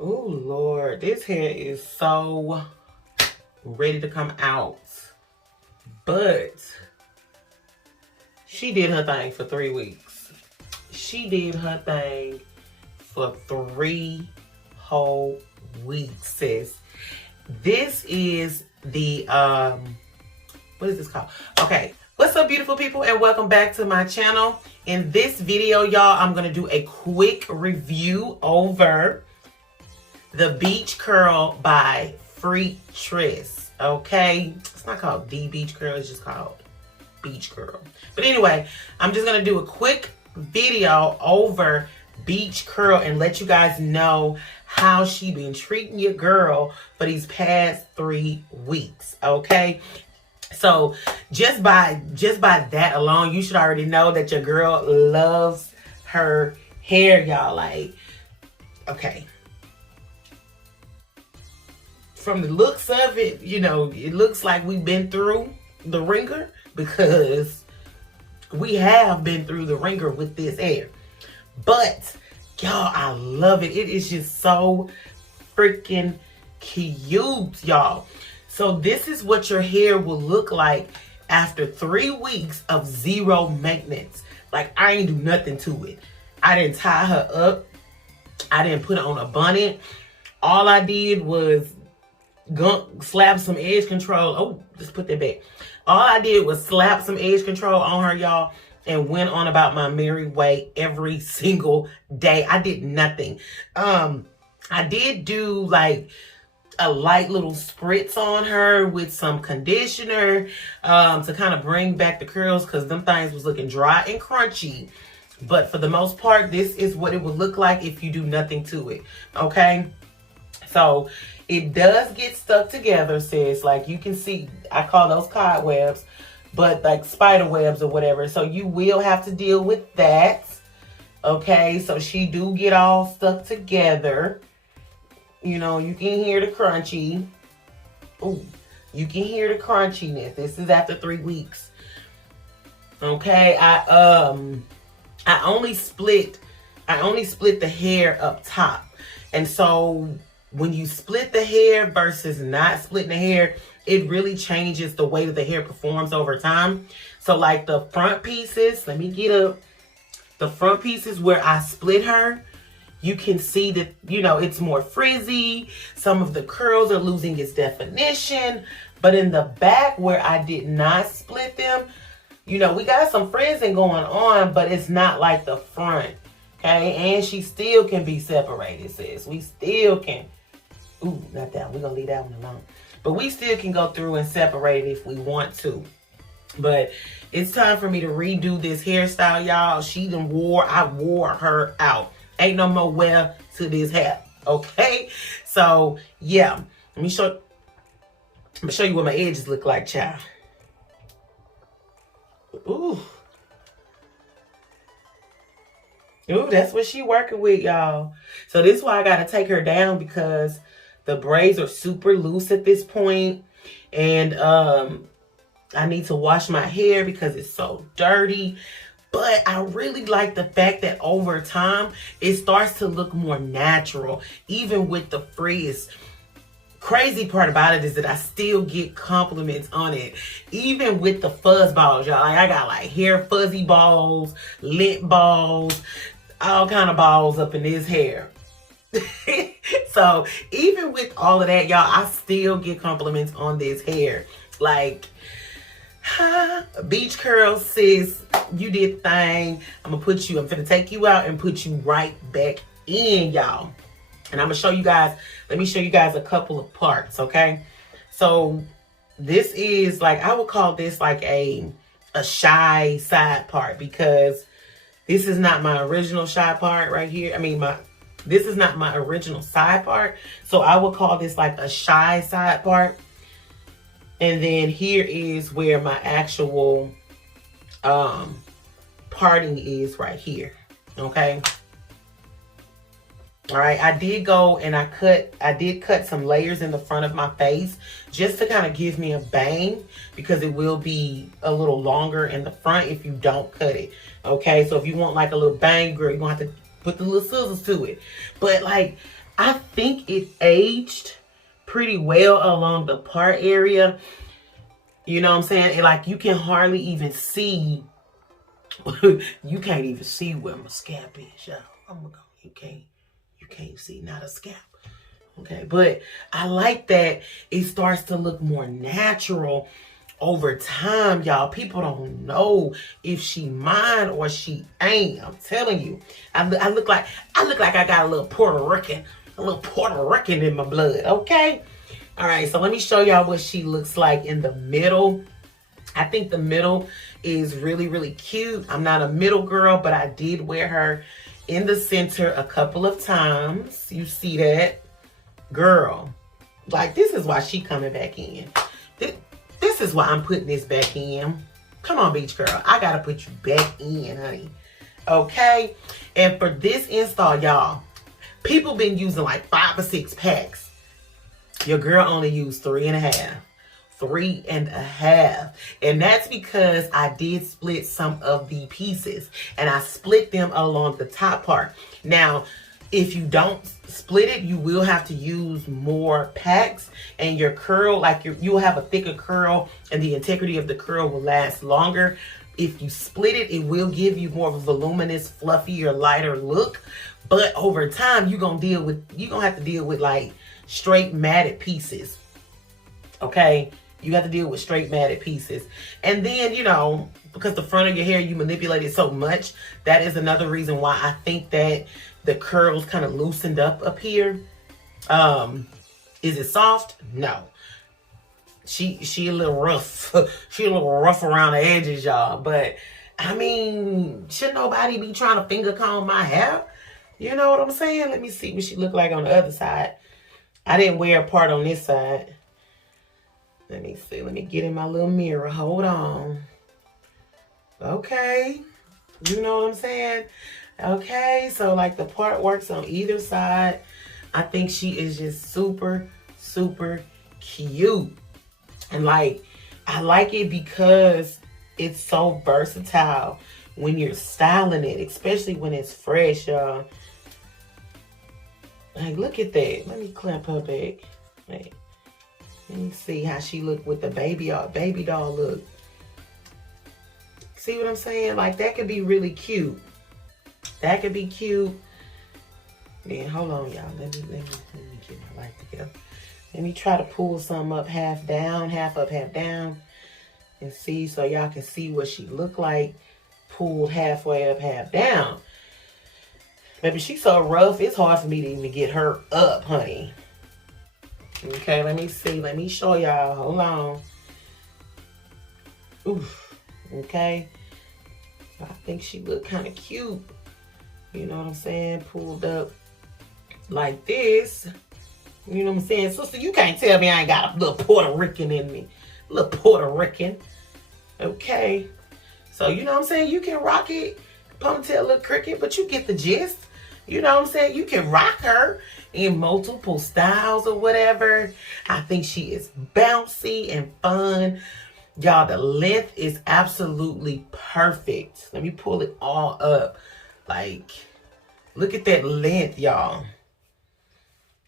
Oh Lord, this hair is so ready to come out. But she did her thing for 3 weeks. She did her thing for 3 whole weeks, sis. This is the, what is this called? Okay, what's up, beautiful people, and welcome back to my channel. In this video, y'all, I'm gonna do a quick review over the Beach Curl by Freetress, okay? It's not called the Beach Curl, it's just called Beach Curl. But anyway, I'm just gonna do a quick video over Beach Curl and let you guys know how she been treating your girl for these past 3 weeks, okay? So just by that alone, you should already know that your girl loves her hair, y'all. Like, okay, from the looks of it, you know, it looks like we've been through the ringer, because we have been through the ringer with this hair. But y'all, I love it. It is just so freaking cute, y'all. So this is what your hair will look like after 3 weeks of zero maintenance. Like, I ain't do nothing to it. I didn't tie her up. I didn't put her on a bonnet. All I did was slap some edge control. Oh, just put that back. All I did was slap some edge control on her, y'all, and went on about my merry way every single day. I did nothing. I did do like a light little spritz on her with some conditioner to kind of bring back the curls, because them things was looking dry and crunchy. But for the most part, this is what it would look like if you do nothing to it, okay? So it does get stuck together, sis. Like, you can see, I call those cobwebs, but like spider webs or whatever. So you will have to deal with that, okay? So she do get all stuck together. You know, you can hear the crunchy. Ooh, you can hear the crunchiness. This is after 3 weeks. Okay, I only split the hair up top. And so when you split the hair versus not splitting the hair, it really changes the way that the hair performs over time. So like the front pieces, let me get up. The front pieces where I split her, you can see that, you know, it's more frizzy. Some of the curls are losing its definition. But in the back where I did not split them, you know, we got some frizzing going on, but it's not like the front, okay? And she still can be separated, sis. We still can. Ooh, not that one. We're going to leave that one alone. But we still can go through and separate it if we want to. But it's time for me to redo this hairstyle, y'all. I wore her out. Ain't no more wear to this hair, okay? So, yeah. Let me show you what my edges look like, child. Ooh. Ooh, that's what she working with, y'all. So this is why I got to take her down, because the braids are super loose at this point. And I need to wash my hair because it's so dirty. But I really like the fact that over time, it starts to look more natural, even with the frizz. Crazy part about it is that I still get compliments on it, even with the fuzz balls, y'all. Like, I got like hair fuzzy balls, lint balls, all kind of balls up in this hair. So even with all of that, y'all, I still get compliments on this hair. Like, Beach Curl, sis, you did the thing. I'm finna take you out and put you right back in, y'all. And I'm gonna show you guys, let me show you guys a couple of parts, okay? So this is like, I would call this like a shy side part, because this is not my original shy part right here. I mean, this is not my original side part. So I would call this like a shy side part. And then here is where my actual parting is right here, okay? All right, I did go and I did cut some layers in the front of my face just to kind of give me a bang, because it will be a little longer in the front if you don't cut it, okay? So if you want like a little bang, girl, you're gonna have to Put the little scissors to it. But like, I think it aged pretty well along the part area. You know what I'm saying? And like, you can hardly even see. You can't even see where my scalp is, y'all. I'm gonna go. You can't see, not a scalp. Okay, but I like that it starts to look more natural over time, y'all. People don't know if she mine or she ain't. I'm telling you, I look like I got a little Puerto Rican in my blood. Okay, all right. So let me show y'all what she looks like in the middle. I think the middle is really, really cute. I'm not a middle girl, but I did wear her in the center a couple of times. You see that? Girl, like, this is why she coming back in. This is why I'm putting this back in. Come on, beach girl. I got to put you back in, honey. Okay? And for this install, y'all, people been using like 5 or 6 packs. Your girl only used 3.5. 3.5. And that's because I did split some of the pieces. And I split them along the top part. Now, if you don't split it, you will have to use more packs, and your curl, like you'll have a thicker curl, and the integrity of the curl will last longer. If you split it, it will give you more of a voluminous, fluffier, lighter look. But over time, you're gonna have to deal with like straight matted pieces. Okay, you have to deal with straight matted pieces, and then because the front of your hair you manipulate it so much, that is another reason why I think that the curls kind of loosened up here. Is it soft? No. She a little rough. She a little rough around the edges, y'all. But I mean, should nobody be trying to finger comb my hair? You know what I'm saying? Let me see what she look like on the other side. I didn't wear a part on this side. Let me see. Let me get in my little mirror. Hold on. Okay. You know what I'm saying? Okay, so like the part works on either side. I think she is just super, super cute. And like, I like it because it's so versatile when you're styling it, especially when it's fresh, y'all. Like, look at that. Let me clamp her back. Wait. Let me see how she look with the baby doll look. See what I'm saying? Like, that could be really cute. That could be cute. Then hold on, y'all. Let me get my life together. Let me try to pull some up half down, half up, half down, and see so y'all can see what she look like pulled halfway up, half down. Baby, she's so rough. It's hard for me to even get her up, honey. Okay, let me see. Let me show y'all. Hold on. Oof. Okay. I think she look kind of cute. You know what I'm saying? Pulled up like this. You know what I'm saying? Sister, you can't tell me I ain't got a little Puerto Rican in me. A little Puerto Rican. Okay. So, you know what I'm saying? You can rock it. Ponytail look cricket, but you get the gist. You know what I'm saying? You can rock her in multiple styles or whatever. I think she is bouncy and fun. Y'all, the length is absolutely perfect. Let me pull it all up. Like, look at that length, y'all.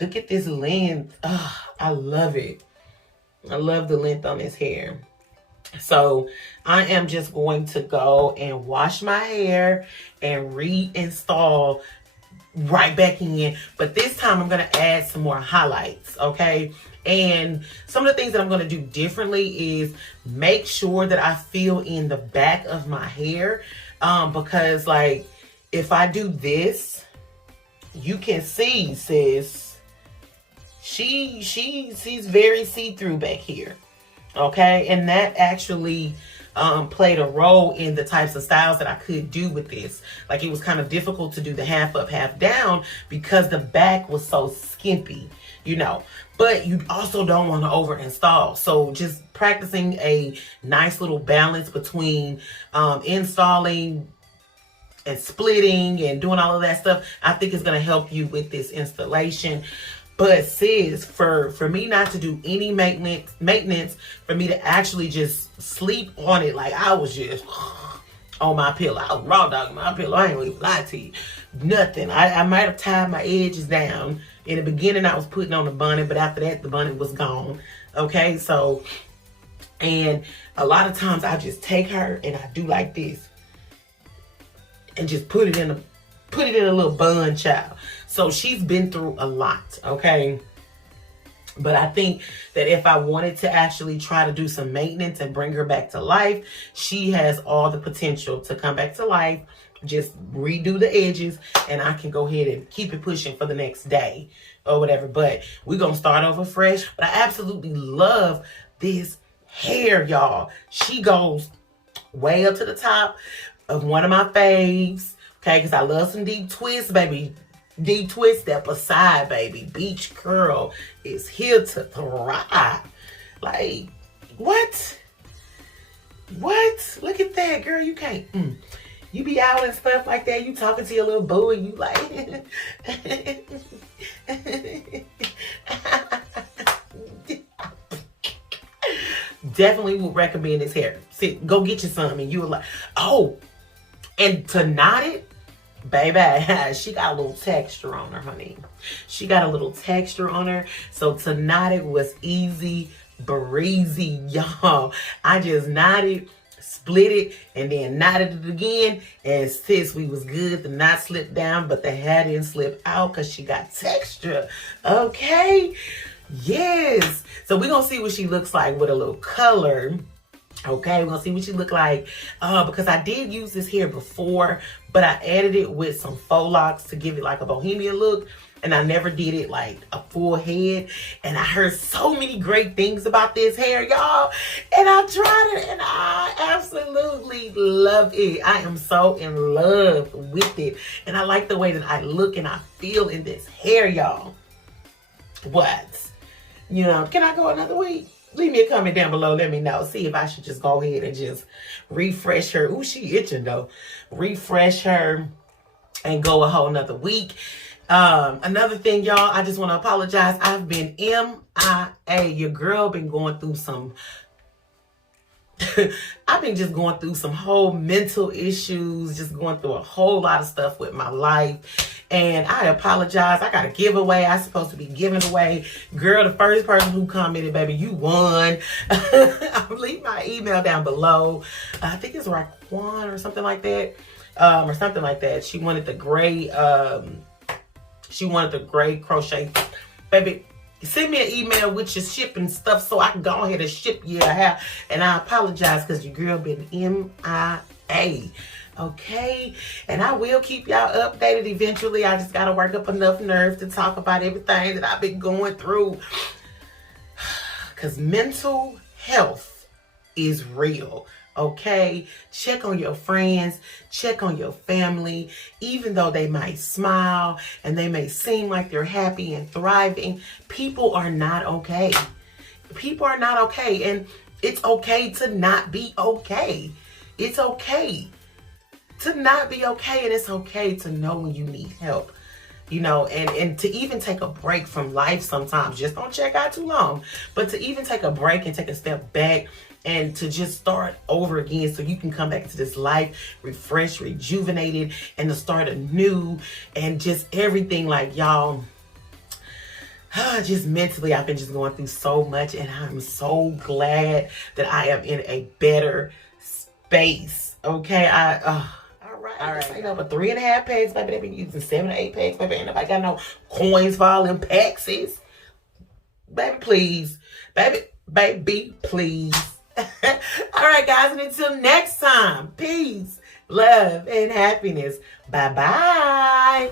Look at this length. Oh, I love it. I love the length on this hair. So I am just going to go and wash my hair and reinstall right back in. But this time I'm going to add some more highlights, okay? And some of the things that I'm going to do differently is make sure that I fill in the back of my hair. Because like, if I do this, you can see, sis, she's very see-through back here. Okay, and that actually played a role in the types of styles that I could do with this. Like, it was kind of difficult to do the half up, half down because the back was so skimpy, you know. But you also don't want to over install. So just practicing a nice little balance between installing and splitting and doing all of that stuff, I think is going to help you with this installation. But sis, for me not to do any maintenance, for me to actually just sleep on it, like I was just, on my pillow. I was raw dogging my pillow. I ain't gonna even lie to you. Nothing. I might have tied my edges down. In the beginning, I was putting on the bonnet, but after that, the bonnet was gone. Okay, so, and a lot of times I just take her and I do like this and just put it in a little bun, child. So she's been through a lot, okay? But I think that if I wanted to actually try to do some maintenance and bring her back to life, she has all the potential to come back to life. Just redo the edges and I can go ahead and keep it pushing for the next day or whatever. But we're going to start over fresh. But I absolutely love this hair, y'all. She goes way up to the top of one of my faves. Okay, because I love some deep twists, baby. Deep twist, step aside, baby. Beach curl is here to thrive. Like, what? What? Look at that, girl. You can't. You be out and stuff like that. You talking to your little boo and you like. Definitely would recommend this hair. Go get you some and you were like, oh, and to knot it, baby, she got a little texture on her, honey. She got a little texture on her. So to knot it was easy breezy, y'all. I just knotted, split it, and then knotted it again. And sis, we was good. The knot slipped down, but the hair didn't slip out because she got texture. Okay? Yes. So we're going to see what she looks like with a little color. Okay, we're going to see what she look like. Because I did use this hair before, but I added it with some faux locks to give it like a bohemian look. And I never did it like a full head. And I heard so many great things about this hair, y'all. And I tried it and I absolutely love it. I am so in love with it. And I like the way that I look and I feel in this hair, y'all. What? You know, can I go another week? Leave me a comment down below. Let me know. See if I should just go ahead and just refresh her. Ooh, she itching though. Refresh her and go a whole nother week. Another thing, y'all, I just want to apologize. I've been MIA. Your girl been going through some... I've been just going through some whole mental issues. Just going through a whole lot of stuff with my life. And I apologize. I got a giveaway. I'm supposed to be giving away. Girl, the first person who commented, baby, you won. I'll leave my email down below. I think it's Raquan or something like that. Or something like that. She wanted the gray... She wanted the gray crochet. Baby, send me an email with your shipping stuff so I can go ahead and ship you a hair. And I apologize because your girl been MIA. Okay? And I will keep y'all updated eventually. I just got to work up enough nerve to talk about everything that I've been going through. Because mental health is real. Okay, check on your friends, check on your family. Even though they might smile and they may seem like they're happy and thriving, people are not okay. People are not okay, and it's okay to not be okay. It's okay to not be okay, and it's okay to know when you need help. You know, and to even take a break from life sometimes. Just don't check out too long, but to even take a break and take a step back and to just start over again so you can come back to this life refreshed, rejuvenated, and to start anew and just everything. Like, y'all, just mentally, I've been just going through so much, and I'm so glad that I am in a better space. Okay, all right. Ain't over 3.5 packs, baby. They've been using 7 or 8 packs, baby. Ain't nobody got no coins for all them packs. Baby, please. Baby, please. All right, guys, and until next time, peace, love, and happiness. Bye-bye.